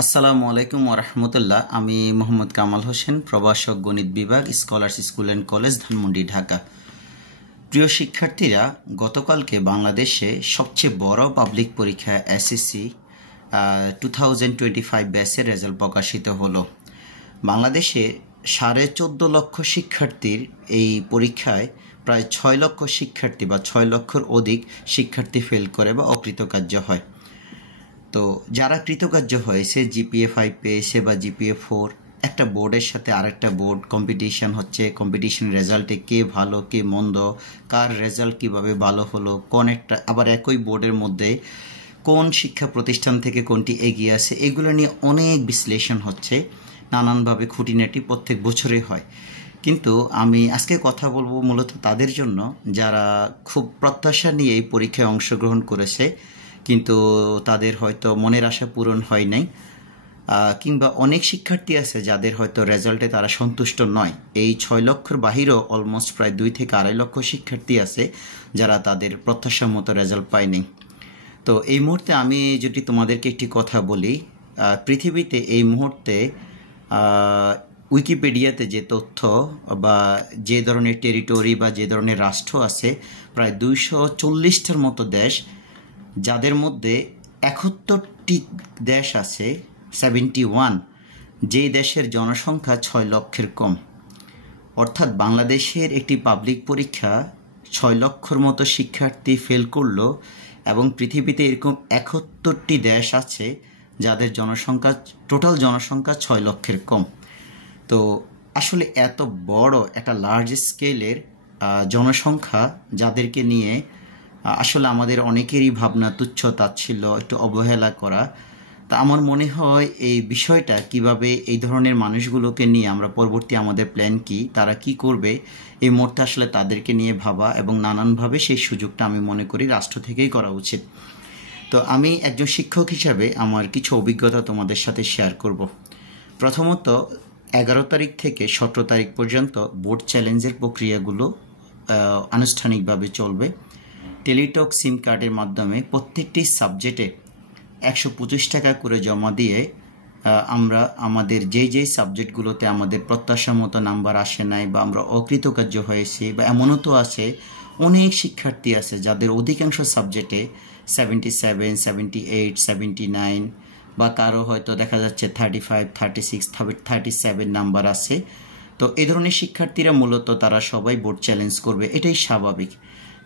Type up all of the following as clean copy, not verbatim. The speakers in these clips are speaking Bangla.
আসসালামু আলাইকুম ওরহমতুল্লাহ। আমি মোহাম্মদ কামাল হোসেন, প্রভাষক, গণিত বিভাগ, scholars school and college, Dhanmondi, Dhaka. প্রিয় শিক্ষার্থীরা, গতকালকে বাংলাদেশে সবচেয়ে বড় পাবলিক পরীক্ষা এসএসসি 2025 ব্যাচের রেজাল্ট প্রকাশিত হলো। বাংলাদেশে 14.5 লক্ষ শিক্ষার্থীর এই পরীক্ষায় প্রায় 6 লক্ষ শিক্ষার্থী বা 6 লক্ষের অধিক শিক্ষার্থী ফেল করে বা অকৃতকার্য হয়। তো যারা কৃতকার্য হয়েছে, জিপিএ 5 পেয়েছে বা জিপিএ 4, একটা বোর্ডের সাথে আরেকটা বোর্ড কম্পিটিশন হচ্ছে, কম্পিটিশন রেজাল্টে কে ভালো কে মন্দ, কার রেজাল্ট কিভাবে ভালো হলো, কোন একটা আবার একই বোর্ডের মধ্যে কোন শিক্ষা প্রতিষ্ঠান থেকে কোনটি এগিয়ে আছে, এগুলো নিয়ে অনেক বিশ্লেষণ হচ্ছে, নানানভাবে খুঁটিনাটি প্রত্যেক বছরে হয়। কিন্তু আমি আজকে কথা বলবো মূলত তাদের জন্য যারা খুব প্রত্যাশা নিয়ে এই পরীক্ষায় অংশগ্রহণ করেছে, কিন্তু তাদের হয়তো মনের আশা পূরণ হয় নাই, কিংবা অনেক শিক্ষার্থী আছে যাদের হয়তো রেজাল্টে তারা সন্তুষ্ট নয়। এই 6 লক্ষের বাহিরেও অলমোস্ট প্রায় 2 থেকে 2.5 লক্ষ শিক্ষার্থী আছে যারা তাদের প্রত্যাশা মতো রেজাল্ট পায়নি। তো এই মুহূর্তে আমি যদি তোমাদেরকে একটি কথা বলি, পৃথিবীতে এই মুহূর্তে উইকিপিডিয়াতে যে তথ্য বা যে ধরনের টেরিটরি বা যে ধরনের রাষ্ট্র আছে, প্রায় 240টার মতো দেশ, যাদের মধ্যে 71টি দেশ আছে, 71, যেই দেশের জনসংখ্যা 6 লক্ষের কম। অর্থাৎ বাংলাদেশের একটি পাবলিক পরীক্ষা 6 লক্ষর মতো শিক্ষার্থী ফেল করলো, এবং পৃথিবীতে এরকম 71টি দেশ আছে যাদের জনসংখ্যা, টোটাল জনসংখ্যা 6 লক্ষের কম। তো আসলে এত বড় একটা লার্জ স্কেলের জনসংখ্যা, যাদেরকে নিয়ে আসলে আমাদের অনেকেরই ভাবনা তুচ্ছ তাচ্ছিল্য, একটু অবহেলা করা। তা আমার মনে হয় এই বিষয়টা কিভাবে এই ধরনের মানুষগুলোকে নিয়ে আমরা পরবর্তী আমাদের প্ল্যান কি, তারা কি করবে, এই মুহূর্তে আসলে তাদেরকে নিয়ে ভাবা এবং নানানভাবে সেই সুযোগটা আমি মনে করি রাষ্ট্র থেকেই করা উচিত। তো আমি একজন শিক্ষক হিসাবে আমার কিছু অভিজ্ঞতা তোমাদের সাথে শেয়ার করব। প্রথমত, 11 তারিখ থেকে 17 তারিখ পর্যন্ত বোর্ড চ্যালেঞ্জের প্রক্রিয়াগুলো আনুষ্ঠানিকভাবে চলবে। টেলিটক সিম কার্ডের মাধ্যমে প্রত্যেকটি সাবজেক্টে 125 টাকা করে জমা দিয়ে আমরা আমাদের যেই সাবজেক্টগুলোতে আমাদের প্রত্যাশা মতো নাম্বার আসে নাই বা আমরা অকৃতকার্য হয়েছি, বা এমনও তো আছে অনেক শিক্ষার্থী আছে যাদের অধিকাংশ সাবজেক্টে 77, 78, 79, বা কারো হয়তো দেখা যাচ্ছে 35, 36, 37 নাম্বার আছে। তো এই ধরনের শিক্ষার্থীরা মূলত তারা সবাই বোর্ড চ্যালেঞ্জ করবে, এটাই স্বাভাবিক।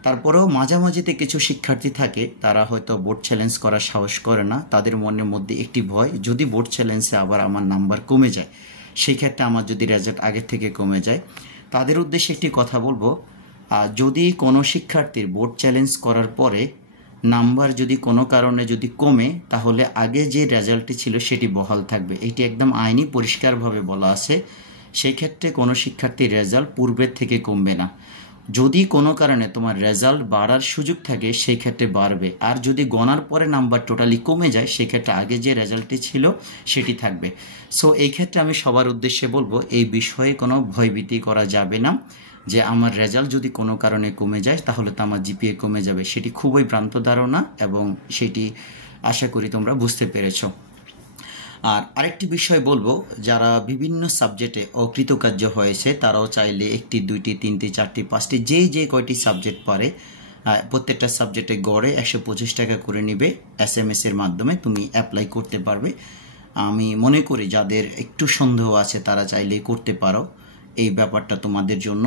তারপরেও মাঝামাঝিতে কিছু শিক্ষার্থী থাকে, তারা হয়তো বোর্ড চ্যালেঞ্জ করার সাহস করে না। তাদের মনের মধ্যে একটি ভয়, যদি বোর্ড চ্যালেঞ্জে আবার আমার নাম্বার কমে যায়, সেই ক্ষেত্রে আমার যদি রেজাল্ট আগের থেকে কমে যায়। তাদের উদ্দেশ্যে একটি কথা বলবো, যদি কোনো শিক্ষার্থীর বোর্ড চ্যালেঞ্জ করার পরে নাম্বার যদি কোনো কারণে যদি কমে, তাহলে আগে যে রেজাল্টটি ছিল সেটি বহাল থাকবে। এটি একদম আইনি পরিষ্কারভাবে বলা আছে। সেই ক্ষেত্রে কোনো শিক্ষার্থীর রেজাল্ট পূর্বের থেকে কমবে না। যদি কোনো কারণে তোমার রেজাল্ট বাড়ার সুযোগ থাকে, সেই ক্ষেত্রে বাড়বে। আর যদি গণার পরে নাম্বার টোটালি কমে যায়, সেক্ষেত্রে আগে যে রেজাল্টটি ছিল সেটি থাকবে। সো এই ক্ষেত্রে আমি সবার উদ্দেশ্যে বলবো, এই বিষয়ে কোনো ভয়ভীতি করা যাবে না যে আমার রেজাল্ট যদি কোনো কারণে কমে যায় তাহলে তো আমার জিপিএ কমে যাবে। সেটি খুবই ভ্রান্ত ধারণা, এবং সেটি আশা করি তোমরা বুঝতে পেরেছো। আর আরেকটি বিষয় বলবো, যারা বিভিন্ন সাবজেক্টে অকৃতকার্য হয়েছে তারাও চাইলে 1টি, 2টি, 3টি, 4টি, 5টি, যে কয়টি সাবজেক্ট পারে, প্রত্যেকটা সাবজেক্টে গড়ে 125 টাকা করে নিবে। SMS এর মাধ্যমে তুমি অ্যাপ্লাই করতে পারবে। আমি মনে করি যাদের একটু সন্দেহ আছে তারা চাইলেই করতে পারো। এই ব্যাপারটা তোমাদের জন্য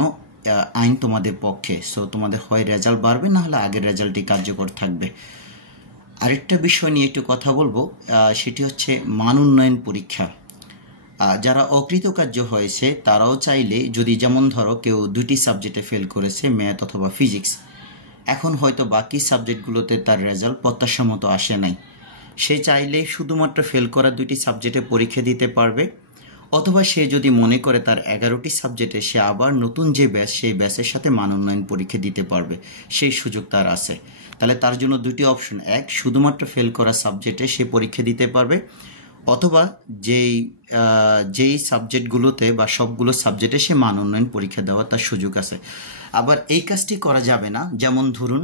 আইন তোমাদের পক্ষে। সো তোমাদের হয় রেজাল্ট বাড়বে, না হলে আগের রেজাল্টই কার্যকর থাকবে। আরেকটা বিষয় নিয়ে একটু কথা বলবো, সেটি হচ্ছে মান উন্নয়ন পরীক্ষা। যারা অকৃতকার্য হয়েছে তারাও চাইলে, যদি যেমন ধরো কেউ 2টি সাবজেক্টে ফেল করেছে, ম্যাথ অথবা ফিজিক্স, এখন হয়তো বাকি সাবজেক্টগুলোতে তার রেজাল্ট প্রত্যাশা মতো আসে নাই, সে চাইলে শুধুমাত্র ফেল করা 2টি সাবজেক্টে পরীক্ষা দিতে পারবে। অথবা সে যদি মনে করে তার 11টি সাবজেক্টে সে আবার নতুন যে ব্যাচ, সেই ব্যাচের সাথে মান উন্নয়ন পরীক্ষা দিতে পারবে, সেই সুযোগ তার আছে। তাহলে তার জন্য 2টি অপশন, এক, শুধুমাত্র ফেল করা সাবজেক্টে সে পরীক্ষা দিতে পারবে, অথবা যেই সাবজেক্টগুলোতে বা সবগুলো সাবজেক্টে সে মান উন্নয়ন পরীক্ষা দেওয়ার তার সুযোগ আছে। আবার এই কাজটি করা যাবে না, যেমন ধরুন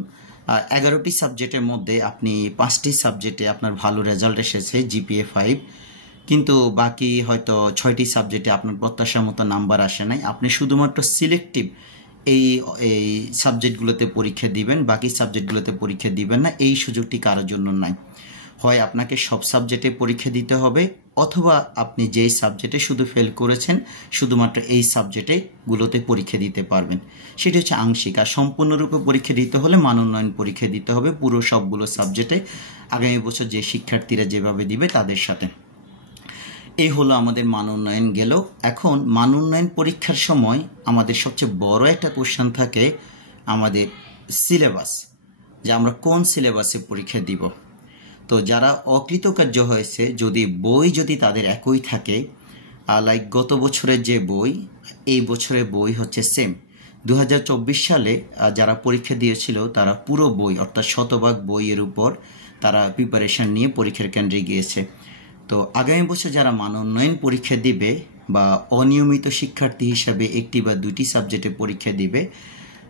11টি সাবজেক্টের মধ্যে আপনি 5টি সাবজেক্টে আপনার ভালো রেজাল্ট এসেছে, জিপিএ 5, কিন্তু বাকি হয়তো 6টি সাবজেক্টে আপনার প্রত্যাশার মতো নাম্বার আসে নাই, আপনি শুধুমাত্র সিলেক্টিভ এই এই সাবজেক্টগুলোতে পরীক্ষা দিবেন, বাকি সাবজেক্টগুলোতে পরীক্ষা দিবেন না, এই সুযোগটি কারোর জন্য নাই। হয় আপনাকে সব সাবজেক্টে পরীক্ষা দিতে হবে, অথবা আপনি যেই সাবজেক্টে শুধু ফেল করেছেন শুধুমাত্র এই সাবজেক্টেগুলোতে পরীক্ষা দিতে পারবেন। সেটি হচ্ছে আংশিক। আর সম্পূর্ণরূপে পরীক্ষা দিতে হলে মান উন্নয়ন পরীক্ষা দিতে হবে পুরো সবগুলো সাবজেক্টে, আগামী বছর যে শিক্ষার্থীরা যেভাবে দিবে তাদের সাথে। এই হলো আমাদের মান উন্নয়ন গেল। এখন মান উন্নয়ন পরীক্ষার সময় আমাদের সবচেয়ে বড় একটা কোশ্চেন থাকে আমাদের সিলেবাস, যে আমরা কোন সিলেবাসে পরীক্ষা দিব। তো যারা অকৃতকার্য হয়েছে, যদি তাদের একই থাকে, লাইক গত বছরের যে বই, এই বছরের বই হচ্ছে সেম। 2024 সালে যারা পরীক্ষা দিয়েছিল তারা পুরো বই অর্থাৎ শতভাগ বইয়ের উপর তারা প্রিপারেশন নিয়ে পরীক্ষার কেন্দ্রে গিয়েছে। তো আগামী বছর যারা মান উন্নয়ন পরীক্ষা দিবে বা অনিয়মিত শিক্ষার্থী হিসাবে একটি বা দুটি সাবজেক্টে পরীক্ষা দিবে,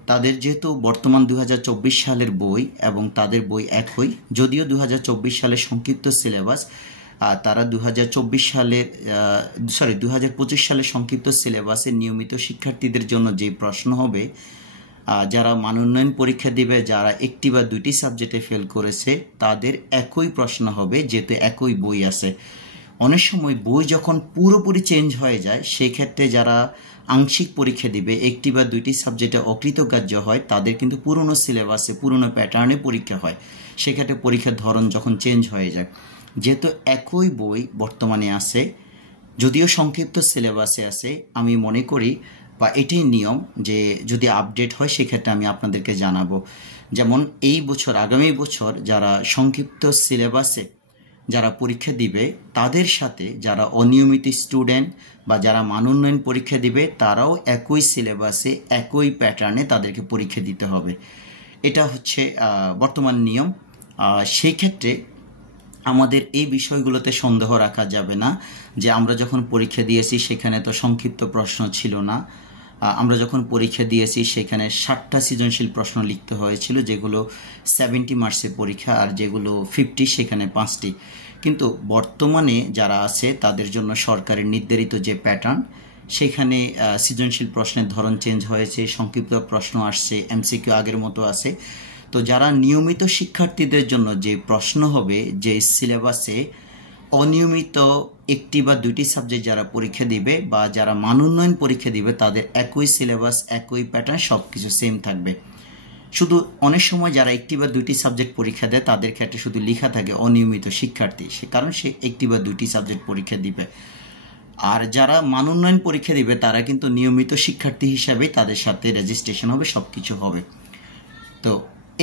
তাদের যেহেতু বর্তমান 2024 সালের বই এবং তাদের বই একই, যদিও 2024 সালের সংক্ষিপ্ত সিলেবাস, তারা 2025 সালের সংক্ষিপ্ত সিলেবাসে নিয়মিত শিক্ষার্থীদের জন্য যে প্রশ্ন হবে, যারা মান উন্নয়ন পরীক্ষা দিবে, যারা একটি বা দুটি সাবজেক্টে ফেল করেছে তাদের একই প্রশ্ন হবে, যেহেতু একই বই আছে। অনেক সময় বই যখন পুরোপুরি চেঞ্জ হয়ে যায়, সেই ক্ষেত্রে যারা আংশিক পরীক্ষা দিবে, একটি বা দুইটি সাবজেক্টে অকৃতকার্য হয়, তাদের কিন্তু পুরনো সিলেবাসে পুরনো প্যাটার্নে পরীক্ষা হয়। সেক্ষেত্রে পরীক্ষার ধরন যখন চেঞ্জ হয়ে যায়, যেহেতু একই বই বর্তমানে আছে, যদিও সংক্ষিপ্ত সিলেবাসে আছে, আমি মনে করি বা এটাই নিয়ম যে যদি আপডেট হয় সেক্ষেত্রে আমি আপনাদেরকে জানাবো। যেমন এই বছর, আগামী বছর যারা সংক্ষিপ্ত সিলেবাসে যারা পরীক্ষা দিবে, তাদের সাথে যারা অনিয়মিত স্টুডেন্ট বা যারা মান উন্নয়ন পরীক্ষা দিবে, তারাও একই সিলেবাসে একই প্যাটার্নে তাদেরকে পরীক্ষা দিতে হবে। এটা হচ্ছে বর্তমান নিয়ম। সেই ক্ষেত্রে আমাদের এই বিষয়গুলোতে সন্দেহ রাখা যাবে না যে আমরা যখন পরীক্ষা দিয়েছি সেখানে তো সংক্ষিপ্ত প্রশ্ন ছিল না, আমরা যখন পরীক্ষা দিয়েছি সেখানে 60টা সৃজনশীল প্রশ্ন লিখতে হয়েছিল, যেগুলো 70 মার্কসের পরীক্ষা, আর যেগুলো 50 সেখানে 5টি। কিন্তু বর্তমানে যারা আছে তাদের জন্য সরকারের নির্ধারিত যে প্যাটার্ন, সেখানে সৃজনশীল প্রশ্নের ধরন চেঞ্জ হয়েছে, সংক্ষিপ্ত প্রশ্ন আসছে, এমসিকিউ আগের মতো আছে। তো যারা নিয়মিত শিক্ষার্থীদের জন্য যে প্রশ্ন হবে, যে সিলেবাসে অনিয়মিত একটি বা দুটি সাবজেক্ট যারা পরীক্ষা দিবে বা যারা মান উন্নয়ন পরীক্ষা দিবে, তাদের একই সিলেবাস একই প্যাটার্ন সব কিছু সেম থাকবে। শুধু অনেক সময় যারা একটি বা দুটি সাবজেক্ট পরীক্ষা দেয় তাদের ক্ষেত্রে শুধু লেখা থাকে অনিয়মিত শিক্ষার্থী, সে কারণ সে একটি বা দুটি সাবজেক্ট পরীক্ষা দিবে। আর যারা মান উন্নয়ন পরীক্ষা দিবে তারা কিন্তু নিয়মিত শিক্ষার্থী হিসাবে তাদের সাথে রেজিস্ট্রেশন হবে, সব কিছু হবে। তো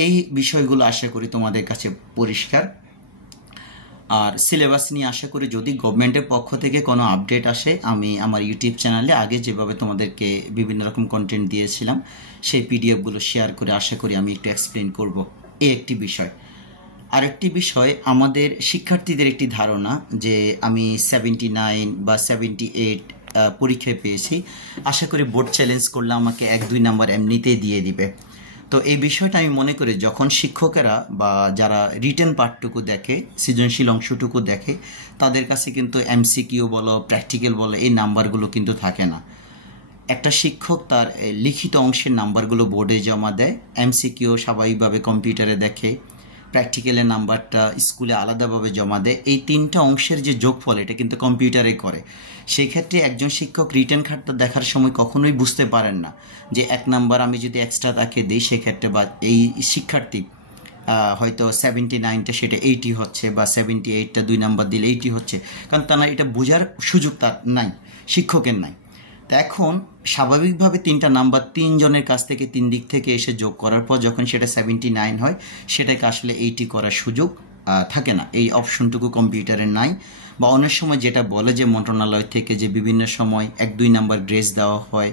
এই বিষয়গুলো আশা করি তোমাদের কাছে পরিষ্কার। আর সিলেবাস নিয়ে আশা করি যদি গভর্নমেন্টের পক্ষ থেকে কোনো আপডেট আসে, আমি আমার ইউটিউব চ্যানেলে আগে যেভাবে তোমাদেরকে বিভিন্ন রকম কন্টেন্ট দিয়েছিলাম সেই পিডিএফগুলো শেয়ার করে আশা করি আমি একটু এক্সপ্লেন করব। এই একটি বিষয়। আরেকটি বিষয়, আমাদের শিক্ষার্থীদের একটি ধারণা যে আমি 79 বা 78 পরীক্ষায় পেয়েছি, আশা করি বোর্ড চ্যালেঞ্জ করলে আমাকে 1-2 নাম্বার এমনিতেই দিয়ে দিবে। তো এই বিষয়টা আমি মনে করি যখন শিক্ষকেরা বা যারা রিটেন পার্টটুকু দেখে, সৃজনশীল অংশটুকু দেখে, তাদের কাছে কিন্তু এমসিকিউ বলো, প্র্যাকটিক্যাল বলো, এই নাম্বারগুলো কিন্তু থাকে না। একটা শিক্ষক তার লিখিত অংশের নাম্বারগুলো বোর্ডে জমা দেয়, এমসিকিউ স্বাভাবিকভাবে কম্পিউটারে দেখে, প্র্যাকটিক্যালের নাম্বারটা স্কুলে আলাদাভাবে জমা দেয়। এই 3টা অংশের যে যোগফল এটা কিন্তু কম্পিউটারে করে। সেই ক্ষেত্রে একজন শিক্ষক রিটেন খাতাটা দেখার সময় কখনোই বুঝতে পারেন না যে 1 নাম্বার আমি যদি এক্সট্রা তাকে দিই সেক্ষেত্রে বা এই শিক্ষার্থী হয়তো 79টা সেটা 80 হচ্ছে, বা 78টা 2 নাম্বার দিলে 80 হচ্ছে, কারণ তারা এটা বোঝার সুযোগ তার নাই, শিক্ষকের নাই। তো এখন স্বাভাবিকভাবে 3টা নাম্বার 3 জনের কাছ থেকে 3 দিক থেকে এসে যোগ করার পর যখন সেটা 79 হয়, সেটাকে আসলে 80 করার সুযোগ থাকে না, এই অপশনটুকু কম্পিউটারে নাই। বা অনেক সময় যেটা বলে যে মন্ত্রণালয় থেকে যে বিভিন্ন সময় 1-2 নাম্বার গ্রেস দেওয়া হয়,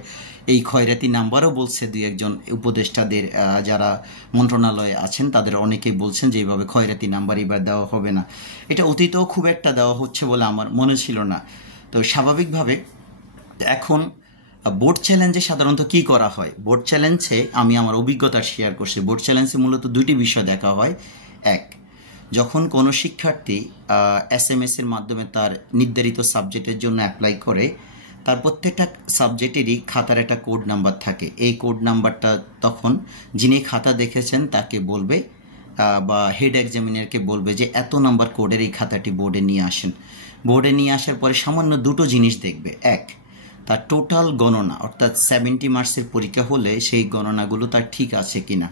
এই খয়রাতি নাম্বারও বলছে 2-1 উপদেষ্টাদের যারা মন্ত্রণালয়ে আছেন তাদের অনেকেই বলছেন যে এইভাবে খয়রাতি নাম্বার এবার দেওয়া হবে না। এটা অতীতেও খুব একটা দেওয়া হচ্ছে বলে আমার মনে ছিল না। তো স্বাভাবিকভাবে এখন বোর্ড চ্যালেঞ্জে সাধারণত কি করা হয়, বোর্ড চ্যালেঞ্জে আমি আমার অভিজ্ঞতা শেয়ার করছি। বোর্ড চ্যালেঞ্জে মূলত 2টি বিষয় দেখা হয়। এক, যখন কোনো শিক্ষার্থী SMS এর মাধ্যমে তার নির্ধারিত সাবজেক্টের জন্য অ্যাপ্লাই করে, তার প্রত্যেকটা সাবজেক্টেরই খাতার একটা কোড নাম্বার থাকে। এই কোড নাম্বারটা তখন যিনি খাতা দেখেছেন তাকে বলবে বা হেড এক্সামিনারকে বলবে যে এত নাম্বার কোডের এই খাতাটি বোর্ডে নিয়ে আসেন। বোর্ডে নিয়ে আসার পরে সামান্য দুটো জিনিস দেখবে। এক, তার টোটাল গণনা, অর্থাৎ 70 মার্কসের পরীক্ষা হলে সেই গণনাগুলো তার ঠিক আছে কিনা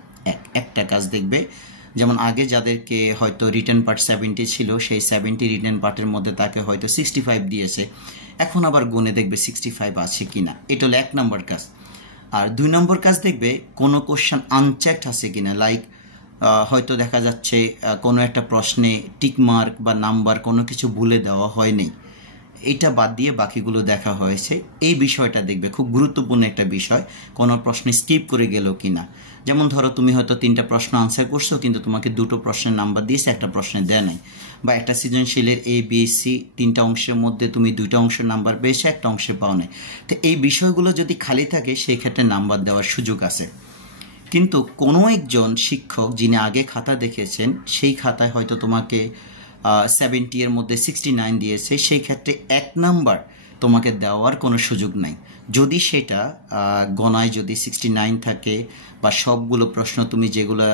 একটা কাজ দেখবে। যেমন আগে যাদেরকে হয়তো রিটেন পার্ট 70 ছিল, সেই 70 রিটেন পার্টের মধ্যে তাকে হয়তো 65 দিয়েছে, এখন আবার গুনে দেখবে 65 আছে কিনা। এটা হলো 1 নম্বর কাজ। আর 2 নম্বর কাজ দেখবে কোনো কোশ্চেন আনচেকড আছে কিনা। লাইক হয়তো দেখা যাচ্ছে কোনো একটা প্রশ্নে টিক মার্ক বা নাম্বার কোনো কিছু ভুলে দেওয়া হয়নি, এটা বাদ দিয়ে বাকিগুলো দেখা হয়েছে, এই বিষয়টা দেখবে। খুব গুরুত্বপূর্ণ একটা বিষয়, কোনো প্রশ্ন স্কিপ করে গেল কিনা। যেমন ধরো তুমি হয়তো 3টা প্রশ্ন আনসার করছো, কিন্তু তোমাকে 2টো প্রশ্নের নাম্বার দিয়েছে, একটা প্রশ্নে দেয় নাই। বা একটা সৃজনশীলের ABC 3টা অংশের মধ্যে তুমি 2টা অংশের নাম্বার পেয়েছো, একটা অংশে পাও নাই। তো এই বিষয়গুলো যদি খালি থাকে সেই ক্ষেত্রে নাম্বার দেওয়ার সুযোগ আছে। কিন্তু কোনো একজন শিক্ষক যিনি আগে খাতা দেখেছেন, সেই খাতায় হয়তো তোমাকে 70 এর মধ্যে 69 দিয়েছে, সেই ক্ষেত্রে 1 নাম্বার তোমাকে দেওয়ার কোনো সুযোগ নাই। যদি সেটা গণায় যদি 69 থাকে বা সবগুলো প্রশ্ন তুমি যেগুলো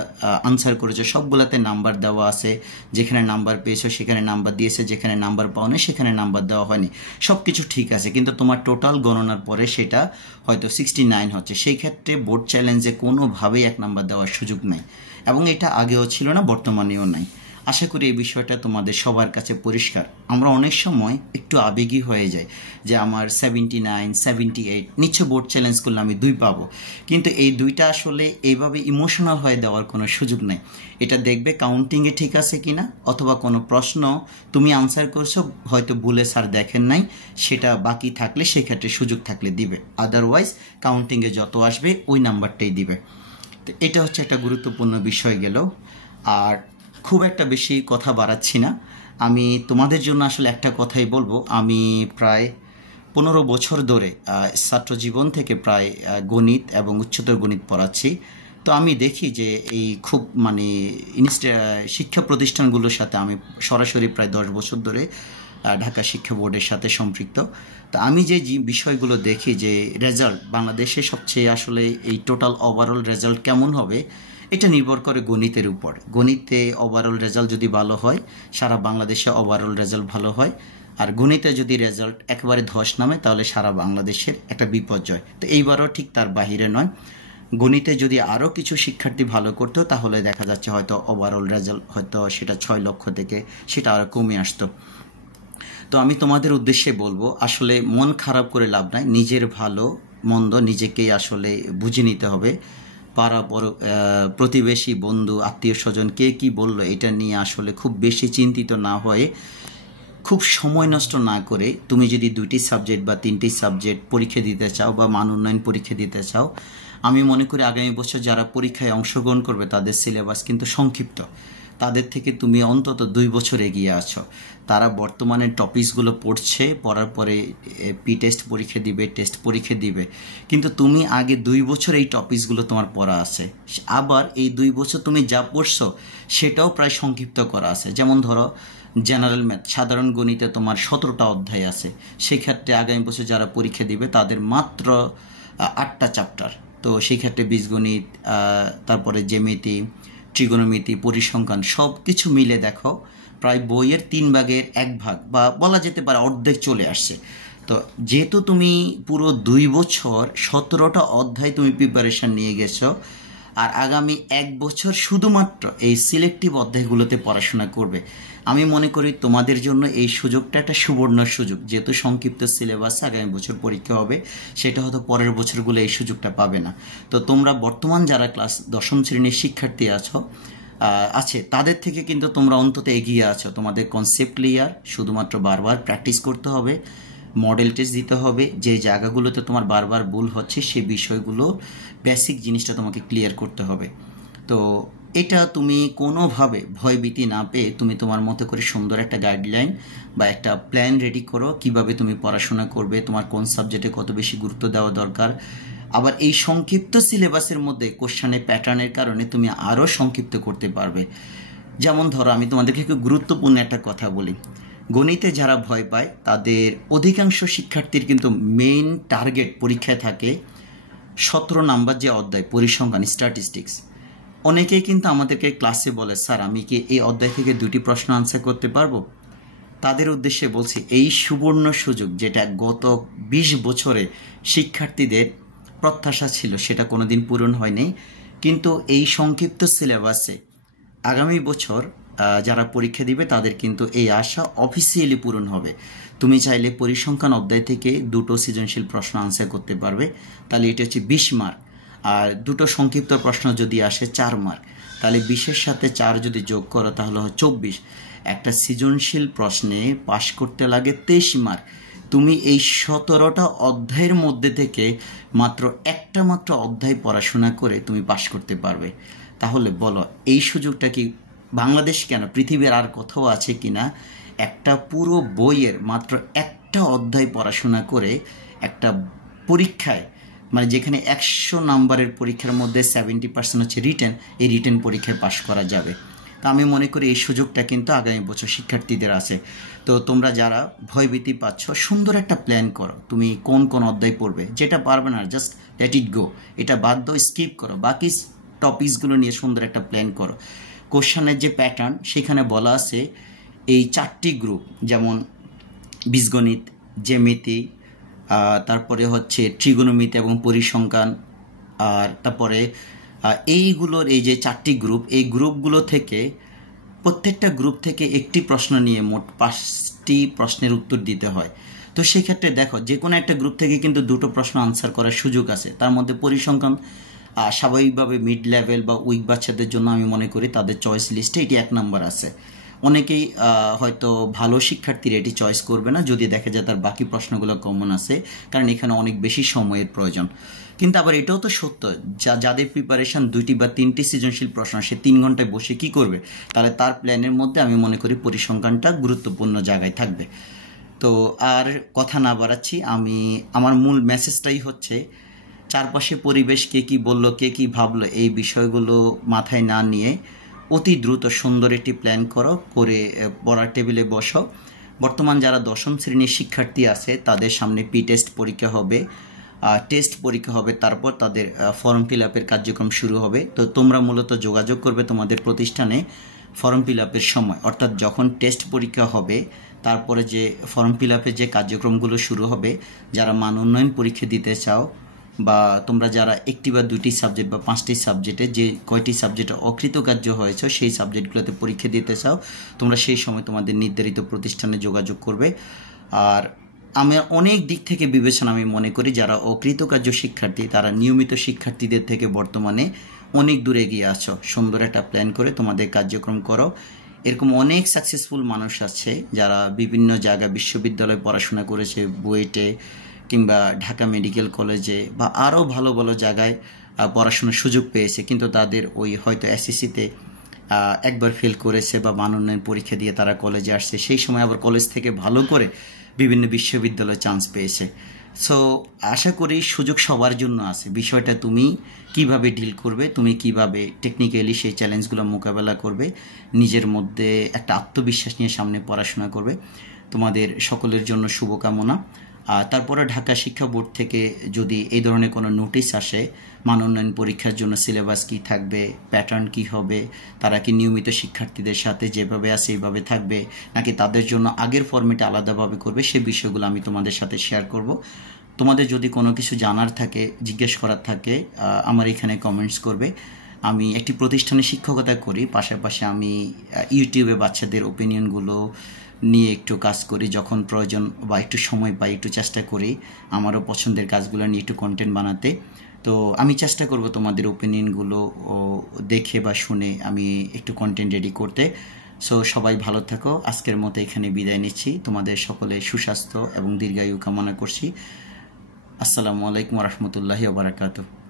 আনসার করেছো সবগুলোতে নাম্বার দেওয়া আছে, যেখানে নাম্বার পেয়েছো সেখানে নাম্বার দিয়েছে, যেখানে নাম্বার পাও না সেখানে নাম্বার দেওয়া হয়নি, সব কিছু ঠিক আছে, কিন্তু তোমার টোটাল গণনার পরে সেটা হয়তো 69 হচ্ছে, সেই ক্ষেত্রে বোর্ড চ্যালেঞ্জে কোনোভাবেই 1 নাম্বার দেওয়ার সুযোগ নাই। এবং এটা আগেও ছিল না, বর্তমানেও নাই। আশা করি এই বিষয়টা তোমাদের সবার কাছে পরিষ্কার। আমরা অনেক সময় একটু আবেগী হয়ে যাই যে আমার 79, 78, নিশ্চয় বোর্ড চ্যালেঞ্জ করলে আমি 2 পাবো, কিন্তু এই 2টা আসলে এইভাবে ইমোশনাল হয়ে দেওয়ার কোনো সুযোগ নেই। এটা দেখবে কাউন্টিংয়ে ঠিক আছে কিনা, অথবা কোনো প্রশ্ন তুমি আনসার করছো হয়তো ভুলে স্যার দেখেন নাই, সেটা বাকি থাকলে সেক্ষেত্রে সুযোগ থাকলে দিবে, আদারওয়াইজ কাউন্টিংয়ে যত আসবে ওই নাম্বারটাই দিবে। তো এটা হচ্ছে একটা গুরুত্বপূর্ণ বিষয় গেল। আর খুব একটা বেশি কথা বাড়াচ্ছি না, আমি তোমাদের জন্য আসলে একটা কথাই বলবো। আমি প্রায় 15 বছর ধরে ছাত্র জীবন থেকে প্রায় গণিত এবং উচ্চতর গণিত পড়াচ্ছি। তো আমি দেখি যে এই খুব মানে শিক্ষা প্রতিষ্ঠানগুলোর সাথে আমি সরাসরি প্রায় 10 বছর ধরে ঢাকা শিক্ষা বোর্ডের সাথে সম্পৃক্ত। তো আমি যে বিষয়গুলো দেখি যে রেজাল্ট বাংলাদেশে সবচেয়ে আসলে এই টোটাল ওভারঅল রেজাল্ট কেমন হবে, এটা নির্ভর করে গণিতের উপর। গণিতে ওভারঅল রেজাল্ট যদি ভালো হয়, সারা বাংলাদেশে ওভারঅল রেজাল্ট ভালো হয়। আর গণিতে যদি রেজাল্ট একেবারে ধস নামে তাহলে সারা বাংলাদেশের একটা বিপর্যয়। তো এইবারও ঠিক তার বাহিরে নয়। গণিতে যদি আরও কিছু শিক্ষার্থী ভালো করতো তাহলে দেখা যাচ্ছে হয়তো ওভারঅল রেজাল্ট হয়তো সেটা 6 লক্ষ থেকে সেটা আরও কমে আসতো। তো আমি তোমাদের উদ্দেশ্যে বলবো, আসলে মন খারাপ করে লাভ নাই, নিজের ভালো মন্দ নিজেকেই আসলে বুঝে নিতে হবে। পাড়া প্রতিবেশী, বন্ধু, আত্মীয় স্বজন কে কি বললো এটা নিয়ে আসলে খুব বেশি চিন্তিত না হয়ে, খুব সময় নষ্ট না করে তুমি যদি 2টি সাবজেক্ট বা 3টি সাবজেক্ট পরীক্ষা দিতে চাও বা মান উন্নয়ন পরীক্ষা দিতে চাও, আমি মনে করি আগামী বছর যারা পরীক্ষায় অংশগ্রহণ করবে তাদের সিলেবাস কিন্তু সংক্ষিপ্ত, তাদের থেকে তুমি অন্তত 2 বছর এগিয়ে আছো। তারা বর্তমানে টপিকসগুলো পড়ছে, পড়ার পরে টেস্ট পরীক্ষা দিবে, টেস্ট পরীক্ষা দিবে, কিন্তু তুমি আগে 2 বছর এই টপিকসগুলো তোমার পড়া আছে। আবার এই 2 বছর তুমি যা পড়ছো সেটাও প্রায় সংক্ষিপ্ত করা আছে। যেমন ধরো জেনারেল ম্যাথ, সাধারণ গণিতে তোমার 17টা অধ্যায় আছে, সেক্ষেত্রে আগামী বছর যারা পরীক্ষা দিবে তাদের মাত্র 8টা চ্যাপ্টার। তো সেই ক্ষেত্রে বীজগণিত, তারপরে জ্যামিতি, ত্রিগোণমিতি, পরিসংখ্যান সব কিছু মিলে দেখো প্রায় বইয়ের 3 ভাগের 1 ভাগ বা বলা যেতে পারে অর্ধেক চলে আসছে। তো যেহেতু তুমি পুরো 2 বছর 17টা অধ্যায় তুমি প্রিপারেশন নিয়ে গেছো, আর আগামী 1 বছর শুধুমাত্র এই সিলেক্টিভ অধ্যায়গুলোতে পড়াশোনা করবে, আমি মনে করি তোমাদের জন্য এই সুযোগটা একটা সুবর্ণ সুযোগ। যেহেতু সংক্ষিপ্ত সিলেবাসে আগামী বছর পরীক্ষা হবে, সেটা হয়তো পরের বছরগুলো এই সুযোগটা পাবে না। তো তোমরা বর্তমান যারা ক্লাস 10ম শ্রেণীর শিক্ষার্থী আছে তাদের থেকে কিন্তু তোমরা অন্তত এগিয়ে আছো। তোমাদের কনসেপ্ট ক্লিয়ার, শুধুমাত্র বারবার প্র্যাকটিস করতে হবে, মডেল টেস্ট দিতে হবে, যে জায়গাগুলোতে তোমার বারবার ভুল হচ্ছে সেই বিষয়গুলো বেসিক জিনিসটা তোমাকে ক্লিয়ার করতে হবে। তো এটা তুমি কোনোভাবে ভয়ভীতি না পেয়ে তুমি তোমার মতো করে সুন্দর একটা গাইডলাইন বা একটা প্ল্যান রেডি করো, কিভাবে তুমি পড়াশোনা করবে, তোমার কোন সাবজেক্টে কত বেশি গুরুত্ব দেওয়া দরকার। আবার এই সংক্ষিপ্ত সিলেবাসের মধ্যে কোশ্চেনের প্যাটার্নের কারণে তুমি আরও সংক্ষিপ্ত করতে পারবে। যেমন ধরো আমি তোমাদেরকে খুব গুরুত্বপূর্ণ একটা কথা বলি, গণিতে যারা ভয় পায় তাদের অধিকাংশ শিক্ষার্থীর কিন্তু মেইন টার্গেট পরীক্ষায় থাকে 17 নাম্বার যে অধ্যায় পরিসংখ্যান স্ট্যাটিস্টিক্স। অনেকেই কিন্তু আমাদেরকে ক্লাসে বলে, স্যার আমি কি এই অধ্যায় থেকে 2টি প্রশ্ন আনসার করতে পারবো? তাদের উদ্দেশ্যে বলছি, এই সুবর্ণ সুযোগ যেটা গত 20 বছরে শিক্ষার্থীদের প্রত্যাশা ছিল সেটা কোনোদিন পূরণ হয়নি, কিন্তু এই সংক্ষিপ্ত সিলেবাসে আগামী বছর যারা পরীক্ষা দিবে তাদের কিন্তু এই আশা অফিসিয়ালি পূরণ হবে। তুমি চাইলে পরিসংখ্যান অধ্যায় থেকে 2টো সৃজনশীল প্রশ্ন আনসার করতে পারবে, তাহলে এটা হচ্ছে 20 মার্ক। আর 2টো সংক্ষিপ্ত প্রশ্ন যদি আসে 4 মার্ক, তাহলে 20-এর সাথে 4 যদি যোগ করো তাহলে হয় 24। একটা সৃজনশীল প্রশ্নে পাশ করতে লাগে 23 মার্ক। তুমি এই 17টা অধ্যায়ের মধ্যে থেকে মাত্র একটা মাত্র অধ্যায় পড়াশোনা করে তুমি পাশ করতে পারবে। তাহলে বলো, এই সুযোগটা কি বাংলাদেশ কেন, পৃথিবীর আর কোথাও আছে কিনা একটা পুরো বইয়ের মাত্র একটা অধ্যায় পড়াশোনা করে একটা পরীক্ষায়, মানে যেখানে 100 নাম্বারের পরীক্ষার মধ্যে 70% হচ্ছে রিটেন, এই রিটেন পরীক্ষায় পাশ করা যাবে? তা আমি মনে করি এই সুযোগটা কিন্তু আগামী বছর শিক্ষার্থীদের আছে। তো তোমরা যারা ভয়ভীতি পাচ্ছ, সুন্দর একটা প্ল্যান করো, তুমি কোন কোন অধ্যায় পড়বে, যেটা পারবে না জাস্ট লেট ইট গো, এটা বাদ দাও, স্কিপ করো, বাকি টপিকসগুলো নিয়ে সুন্দর একটা প্ল্যান করো। কোশ্চেনের যে প্যাটার্ন সেখানে বলা আছে এই 4টি গ্রুপ, যেমন বীজগণিত, জ্যামিতি, তারপরে হচ্ছে ত্রিগোণমিতি এবং পরিসংখ্যান, আর তারপরে এইগুলোর এই যে 4টি গ্রুপ, এই গ্রুপগুলো থেকে প্রত্যেকটা গ্রুপ থেকে একটি প্রশ্ন নিয়ে মোট 5টি প্রশ্নের উত্তর দিতে হয়। তো সেক্ষেত্রে দেখো, যে কোনো একটা গ্রুপ থেকে কিন্তু 2টো প্রশ্ন আনসার করার সুযোগ আছে। তার মধ্যে পরিসংখ্যান স্বাভাবিকভাবে মিড লেভেল বা উইক বাচ্চাদের জন্য আমি মনে করি তাদের চয়েস লিস্টে এটি 1 নাম্বার আছে। অনেকেই হয়তো ভালো শিক্ষার্থীরা এটি চয়েস করবে না যদি দেখে যায় তার বাকি প্রশ্নগুলো কমন আছে, কারণ এখানে অনেক বেশি সময়ের প্রয়োজন। কিন্তু আবার এটাও তো সত্য, যাদের প্রিপারেশন 2টি বা 3টি সৃজনশীল প্রশ্ন, সে 3 ঘন্টায় বসে কি করবে? তাহলে তার প্ল্যানের মধ্যে আমি মনে করি পরিসংখ্যানটা গুরুত্বপূর্ণ জায়গায় থাকবে। তো আর কথা না বাড়াচ্ছি, আমি আমার মূল মেসেজটাই হচ্ছে, চারপাশে পরিবেশ কে কী বললো, কে কী ভাবলো, এই বিষয়গুলো মাথায় না নিয়ে অতি দ্রুত সুন্দর একটি প্ল্যান করে পড়ার টেবিলে বসো। বর্তমান যারা 10ম শ্রেণীর শিক্ষার্থী আছে তাদের সামনে টেস্ট পরীক্ষা হবে, তারপর তাদের ফর্ম ফিল আপের কার্যক্রম শুরু হবে। তো তোমরা মূলত যোগাযোগ করবে তোমাদের প্রতিষ্ঠানে ফর্ম ফিল আপের সময়, অর্থাৎ যখন টেস্ট পরীক্ষা হবে তারপরে যে ফর্ম ফিল আপের যে কার্যক্রমগুলো শুরু হবে, যারা মান উন্নয়ন পরীক্ষা দিতে চাও বা তোমরা যারা 1টি বা 2টি সাবজেক্ট বা 5টি সাবজেক্টে যে কয়টি সাবজেক্টে অকৃতকার্য হয়েছে সেই সাবজেক্টগুলোতে পরীক্ষা দিতে চাও, তোমরা সেই সময় তোমাদের নির্ধারিত প্রতিষ্ঠানে যোগাযোগ করবে। আর আমি অনেক দিক থেকে বিবেচনা আমি মনে করি যারা অকৃতকার্য শিক্ষার্থী তারা নিয়মিত শিক্ষার্থীদের থেকে বর্তমানে অনেক দূরে এগিয়ে আছো। সুন্দর একটা প্ল্যান করে তোমাদের কার্যক্রম করো। এরকম অনেক সাকসেসফুল মানুষ আছে যারা বিভিন্ন জায়গায় বিশ্ববিদ্যালয়ে পড়াশোনা করেছে, বুয়েটে কিংবা ঢাকা মেডিকেল কলেজে বা আরও ভালো ভালো জায়গায় পড়াশোনার সুযোগ পেয়েছে, কিন্তু তাদের ওই হয়তো এসএসসিতে একবার ফেল করেছে বা মান উন্নয়ন পরীক্ষা দিয়ে তারা কলেজে আসছে, সেই সময় আবার কলেজ থেকে ভালো করে বিভিন্ন বিশ্ববিদ্যালয়ে চান্স পেয়েছে। সো আশা করি সুযোগ সবার জন্য আছে, বিষয়টা তুমি কিভাবে ডিল করবে, তুমি কিভাবে টেকনিক্যালি সেই চ্যালেঞ্জগুলো মোকাবেলা করবে, নিজের মধ্যে একটা আত্মবিশ্বাস নিয়ে সামনে পড়াশোনা করবে। তোমাদের সকলের জন্য শুভকামনা। তারপরে ঢাকা শিক্ষা বোর্ড থেকে যদি এই ধরনের কোনো নোটিশ আসে মান উন্নয়ন পরীক্ষার জন্য সিলেবাস কী থাকবে, প্যাটার্ন কী হবে, তারা কি নিয়মিত শিক্ষার্থীদের সাথে যেভাবে আছে এইভাবে থাকবে নাকি তাদের জন্য আগের ফর্মেটে আলাদাভাবে করবে, সে বিষয়গুলো আমি তোমাদের সাথে শেয়ার করব। তোমাদের যদি কোনো কিছু জানার থাকে, জিজ্ঞেস করার থাকে, আমার এখানে কমেন্টস করবে। আমি একটি প্রতিষ্ঠানে শিক্ষকতা করি, পাশাপাশি আমি ইউটিউবে বাচ্চাদের ওপিনিয়নগুলো নিয়ে একটু কাজ করি, যখন প্রয়োজন বা একটু সময় পাই একটু চেষ্টা করি আমারও পছন্দের কাজগুলো নিয়ে একটু কন্টেন্ট বানাতে। তো আমি চেষ্টা করব তোমাদের ওপিনিয়নগুলো দেখে বা শুনে আমি একটু কন্টেন্ট রেডি করতে। সো সবাই ভালো থাকো, আজকের মতো এখানে বিদায় নিচ্ছি। তোমাদের সকলে সুস্বাস্থ্য এবং দীর্ঘায়ু কামনা করছি। আসসালামু আলাইকুম ওয়া রাহমাতুল্লাহি ওয়া বারাকাতুহু।